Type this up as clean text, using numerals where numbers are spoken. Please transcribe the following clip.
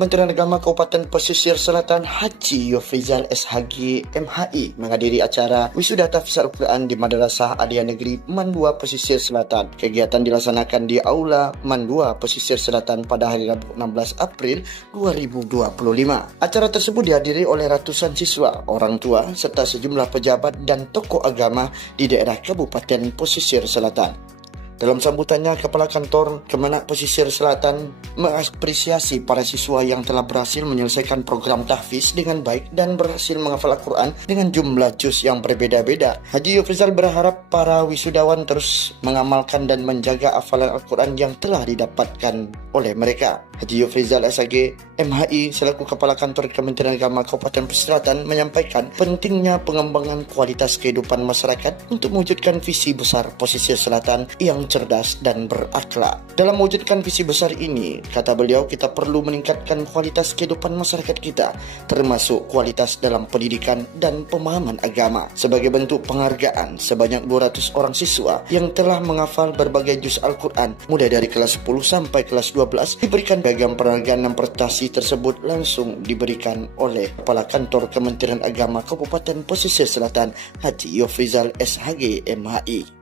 Kementerian Agama Kabupaten Pesisir Selatan Haji Yofrizal SHG MHI menghadiri acara wisuda tahfiz Al-Quran di Madrasah Aliyah Negeri Mandua Pesisir Selatan. Kegiatan dilaksanakan di Aula Mandua Pesisir Selatan pada hari Rabu 16 April 2025. Acara tersebut dihadiri oleh ratusan siswa, orang tua, serta sejumlah pejabat dan tokoh agama di daerah Kabupaten Pesisir Selatan. Dalam sambutannya, Kepala Kantor Kemenak Pesisir Selatan mengapresiasi para siswa yang telah berhasil menyelesaikan program tahfiz dengan baik dan berhasil menghafal Al-Quran dengan jumlah juz yang berbeda-beda. Haji Yofrizal berharap para wisudawan terus mengamalkan dan menjaga hafalan Al-Quran yang telah didapatkan oleh mereka. Haji Yofrizal SHG MHI selaku Kepala Kantor Kementerian Agama Kabupaten Pesisir Selatan menyampaikan pentingnya pengembangan kualitas kehidupan masyarakat untuk mewujudkan visi besar Pesisir Selatan yang cerdas dan berakhlak. Dalam mewujudkan visi besar ini, kata beliau, kita perlu meningkatkan kualitas kehidupan masyarakat kita, termasuk kualitas dalam pendidikan dan pemahaman agama. Sebagai bentuk penghargaan, sebanyak 200 orang siswa yang telah menghafal berbagai juz Al-Quran, mulai dari kelas 10 sampai kelas 12, diberikan beragam penghargaan dan prestasi tersebut langsung diberikan oleh Kepala Kantor Kementerian Agama Kabupaten Pesisir Selatan Haji Yofrizal SHG MHI.